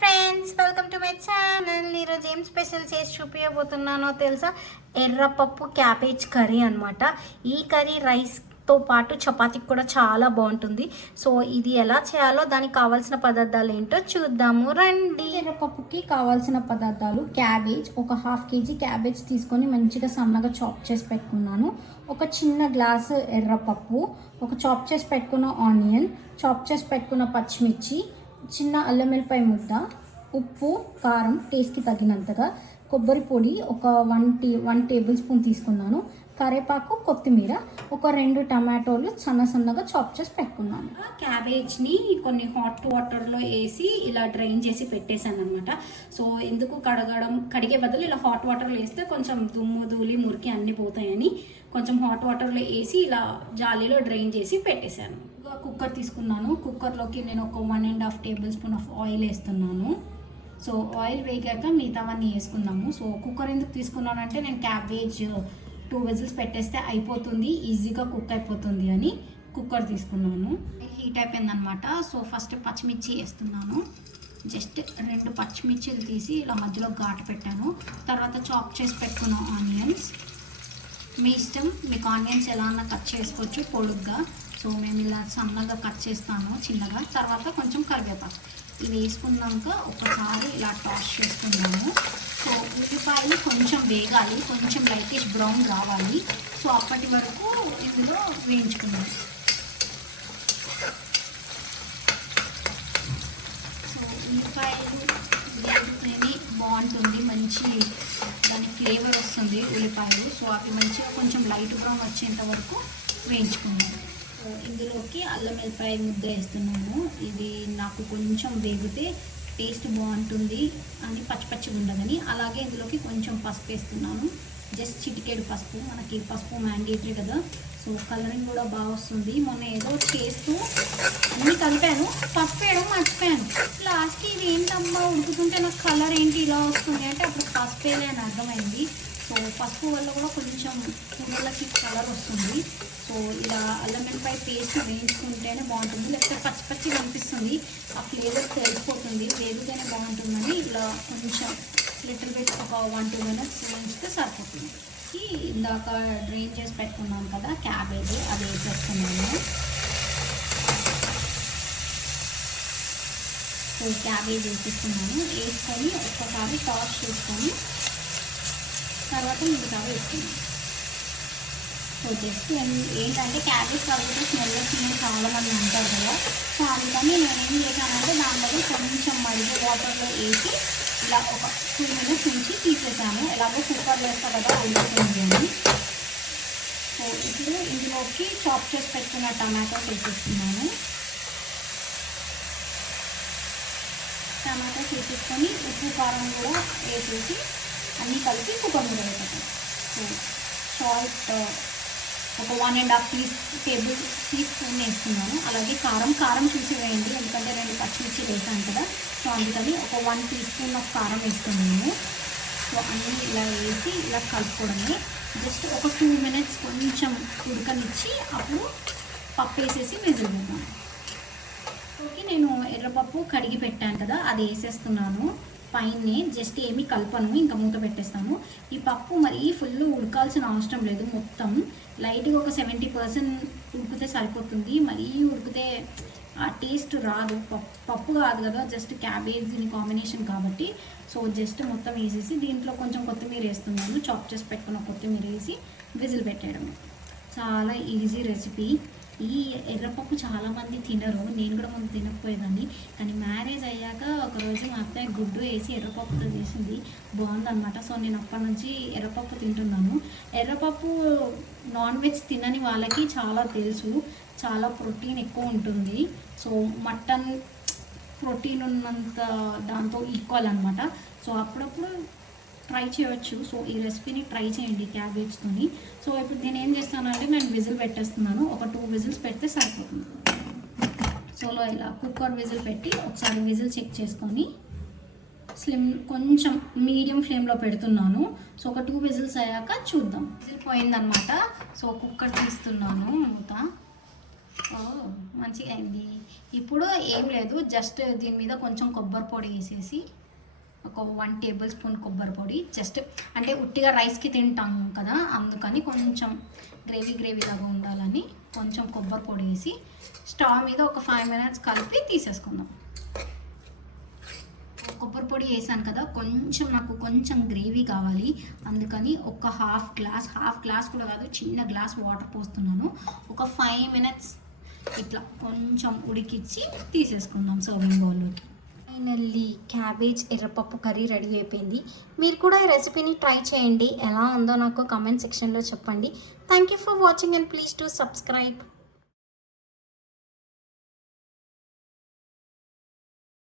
Friends, welcome to my channel. ఈరోజు ఏం special చేసి చూపించబోతున్నానో తెలుసా? ఎర్రపప్పు క్యాబేజ్ కర్రీ అనమాట. ఈ కర్రీ రైస్తో పాటు చపాతీకి కూడా చాలా బాగుంటుంది. సో ఇది ఎలా చేయాలో దానికి కావాల్సిన పదార్థాలు ఏంటో చూద్దాము రండి. ఎర్రపప్పుకి కావాల్సిన పదార్థాలు: క్యాబేజ్, ఒక 1/2 kg క్యాబేజ్ తీసుకొని మంచిగా సన్నగా చాప్ చేసి పెట్టుకున్నాను. ఒక చిన్న గ్లాసు ఎర్రపప్పు, ఒక చాప్ చేసి పెట్టుకున్న ఆనియన్, చాప్ చేసి పెట్టుకున్న పచ్చిమిర్చి, చిన్న అల్లం వెల్లిపాయ ముద్ద, ఉప్పు, కారం టేస్ట్కి తగినంతగా, కొబ్బరి పొడి ఒక 1 టేబుల్ స్పూన్ తీసుకున్నాను, కరివేపాకు, కొత్తిమీర, ఒక 2 టమాటోలు సన్నగా చాప్ చేసి పెట్టుకున్నాను. క్యాబేజ్ని కొన్ని హాట్ వాటర్లో వేసి ఇలా డ్రైన్ చేసి పెట్టేశాను అనమాట. సో ఎందుకు కడిగే బదులు ఇలా హాట్ వాటర్లో వేస్తే కొంచెం దుమ్ము ధూళి మురికి అన్నీ పోతాయని కొంచెం హాట్ వాటర్లో వేసి ఇలా జాలీలో డ్రైన్ చేసి పెట్టేశాను. కుక్కర్ తీసుకున్నాను. కుక్కర్లోకి నేను ఒక 1.5 టేబుల్ స్పూన్ ఆఫ్ ఆయిల్ వేస్తున్నాను. సో ఆయిల్ వేగాక మిగతావన్నీ వేసుకుందాము. సో కుక్కర్ ఎందుకు తీసుకున్నానంటే నేను క్యాబేజ్ 2 విజిల్స్ పెట్టేస్తే అయిపోతుంది, ఈజీగా కుక్ అయిపోతుంది అని కుక్కర్ తీసుకున్నాను. హీట్ అయిపోయిందనమాట. సో ఫస్ట్ పచ్చిమిర్చి వేస్తున్నాను. జస్ట్ 2 పచ్చిమిర్చిలు తీసి ఇలా మధ్యలో ఘాటు పెట్టాను. తర్వాత చాప్ చేసి పెట్టుకున్న ఆనియన్స్. మీ ఇష్టం, మీకు ఆనియన్స్ ఎలా అన్నా కట్ చేసుకోవచ్చు పొడుగ్గా. సో మేము ఇలా సన్నగా కట్ చేస్తాను చిన్నగా. తర్వాత కొంచెం కరివేపాకు ఇవి వేసుకున్నాక ఒకసారి ఇలా టాస్ చేసుకున్నాము. సో ఉల్లిపాయలు కొంచెం వేగాలి, కొంచెం లైటిష్ బ్రౌన్ రావాలి. సో అప్పటి వరకు ఇందులో వేయించుకున్నాము. సో ఉల్లిపాయలు వేగితేనే బాగుంటుంది, మంచి దాని ఫ్లేవర్ వస్తుంది ఉల్లిపాయలు. సో అవి మంచిగా కొంచెం లైట్ బ్రౌన్ వచ్చేంత వరకు వేయించుకున్నాము. ఇందులోకి అల్లం వెల్లిపాయ ముద్ద వేస్తున్నాము. ఇది నాకు కొంచెం వేగితే టేస్ట్ బాగుంటుంది అని పచ్చిగా ఉండదని. అలాగే ఇందులోకి కొంచెం పసుపు వేస్తున్నాను. జస్ట్ చిటికేడు పసుపు, మనకి పసుపు మ్యాండేటరీ కదా. సో కలరింగ్ కూడా బాగా వస్తుంది. మొన్న ఏదో చేస్తూ అన్నీ కలిపాను, పసుపు వేయడం మర్చిపోయాను. లాస్ట్కి ఇది ఏంటమ్మా ఉడుకుతుంటే నాకు కలర్ ఏంటి ఇలా వస్తుంది అంటే అప్పుడు పసుపు వేయలే అని అర్థమైంది. సో పసుపు వల్ల కూడా కొంచెం కూరలకి కలర్ వస్తుంది. సో ఇలా అల్లం వెల్లిపాయ పేస్ట్ వేయించుకుంటేనే బాగుంటుంది, లేకపోతే పచ్చి కనిపిస్తుంది, ఆ ఫ్లేవర్ తెలిసిపోతుంది. వేగితేనే బాగుంటుందని ఇలా కొంచెం లిటిల్ బిట్ ఒక 1-2 మినిట్స్ వేయించితే సరిపోతుంది. ఇందాక డ్రైన్ చేసి పెట్టుకున్నాం కదా క్యాబేజ్, అది వేసేస్తున్నాము. సో క్యాబేజ్ వేసేస్తున్నాను. వేసుకొని ఒక్కసారి టాస్ చేసుకొని తర్వాత మిగతా వేసుకున్నాను. సో జస్ట్ ఏంటంటే క్యాబేజ్ కలిపితే స్మెల్ వస్తుందని చాలామంది అంటారు కదా. సో అందుకని నేను ఏం చేశానంటే దానిలో కొంచెం మరిగే వాటర్లో వేసి ఇలా ఒక 2 మినిట్స్ నుంచి తీసేసాను. ఎలాగో కుక్కర్లో వేస్తా కదా ఉడుకుతుంది అని. సో ఇప్పుడు ఇందులోకి చాప్ చేసి పెట్టుకున్న టమాటోస్ వేసేస్తున్నాను. టమాటోస్ వేసేసుకొని ఉప్పు కారం కూడా వేసేసి అన్నీ కలిపి కుక్కర్ మీద వేసేస్తాను. సో సాల్ట్ ఒక 1.5 టేబుల్ స్పూన్ వేస్తున్నాను. అలాగే కారం చూసి వేయండి, ఎందుకంటే 2 పచ్చిమిర్చి వేసాను కదా. సో అందుకని ఒక 1 టీ స్పూన్ ఆఫ్ కారం వేస్తున్నాను. సో అన్నీ ఇలా వేసి ఇలా కలుపుకోవడమే. జస్ట్ ఒక 2 మినిట్స్ కొంచెం ఉడకనిచ్చి అప్పుడు పప్పు వేసేసి విజిల్ పెడతాను. ఓకే, నేను ఎర్రపప్పు కడిగి పెట్టాను కదా, అది వేసేస్తున్నాను పైనే. జస్ట్ ఏమీ కలపను, ఇంకా మూత పెట్టేస్తాను. ఈ పప్పు మరీ ఫుల్ ఉడకాల్సిన అవసరం లేదు, మొత్తం లైట్గా ఒక 70% ఉడికితే సరిపోతుంది. మరీ ఉడికితే ఆ టేస్ట్ రాదు. పప్పు కాదు కదా, జస్ట్ క్యాబేజీని కాంబినేషన్ కాబట్టి. సో జస్ట్ మొత్తం వేసేసి దీంట్లో కొంచెం కొత్తిమీర వేస్తున్నాను. చాప్ చేసి పెట్టుకున్న కొత్తిమీర వేసి విజిల్ పెట్టేయడం. చాలా ఈజీ రెసిపీ. ఈ ఎర్రపప్పు చాలామంది తినరు, నేను కూడా ముందు తినకపోయేదాన్ని. కానీ మ్యారేజ్ అయ్యాక ఒకరోజు మా అత్తయ్య గుడ్డు వేసి ఎర్రపప్పుతో చేసింది, బాగుందన్నమాట. సో నేను అప్పటి నుంచి ఎర్రపప్పు తింటున్నాను. ఎర్రపప్పు నాన్ వెజ్ తినని వాళ్ళకి చాలా తెలుసు, చాలా ప్రోటీన్ ఎక్కువ ఉంటుంది. సో మటన్ ప్రోటీన్ ఉన్నంత దాంతో ఈక్వల్ అనమాట. సో అప్పుడప్పుడు ట్రై చేయవచ్చు. సో ఈ రెసిపీని ట్రై చేయండి క్యాబేజ్తోని. సో ఇప్పుడు నేను ఏం చేస్తానంటే నేను విజిల్ పెట్టేస్తున్నాను. ఒక 2 విజిల్స్ పెడితే సరిపోతుంది. సోలో ఇలా కుక్కర్ విజిల్ పెట్టి ఒకసారి విజిల్ చెక్ చేసుకొని కొంచెం మీడియం ఫ్లేమ్లో పెడుతున్నాను. సో ఒక 2 విజిల్స్ అయ్యాక చూద్దాం. విజిల్ పోయిందనమాట. సో కుక్కర్ తీస్తున్నాను మూత. మంచిగా అయింది. ఇప్పుడు ఏం లేదు, జస్ట్ దీని మీద కొంచెం కొబ్బరి పొడి వేసేసి ఒక 1 టేబుల్ స్పూన్ కొబ్బరి పొడి, జస్ట్ అంటే ఉట్టిగా రైస్కి తింటాం కదా, అందుకని కొంచెం గ్రేవీ లాగా ఉండాలని కొంచెం కొబ్బరి పొడి వేసి స్టవ్ మీద ఒక 5 minutes కలిపి తీసేసుకుందాం. కొబ్బరి పొడి వేసాను కదా, నాకు కొంచెం గ్రేవీ కావాలి, అందుకని ఒక హాఫ్ గ్లాస్ కూడా కాదు, చిన్న గ్లాస్ వాటర్ పోస్తున్నాను. ఒక 5 minutes ఇట్లా కొంచెం ఉడికిచ్చి తీసేసుకుందాం సర్వింగ్ బౌల్లోకి. ఫైనల్లీ క్యాబేజ్ ఎర్రపప్పు కర్రీ రెడీ అయిపోయింది. మీరు కూడా ఈ రెసిపీని ట్రై చేయండి, ఎలా ఉందో నాకు కామెంట్ సెక్షన్లో చెప్పండి. Thank you for watching and please to subscribe.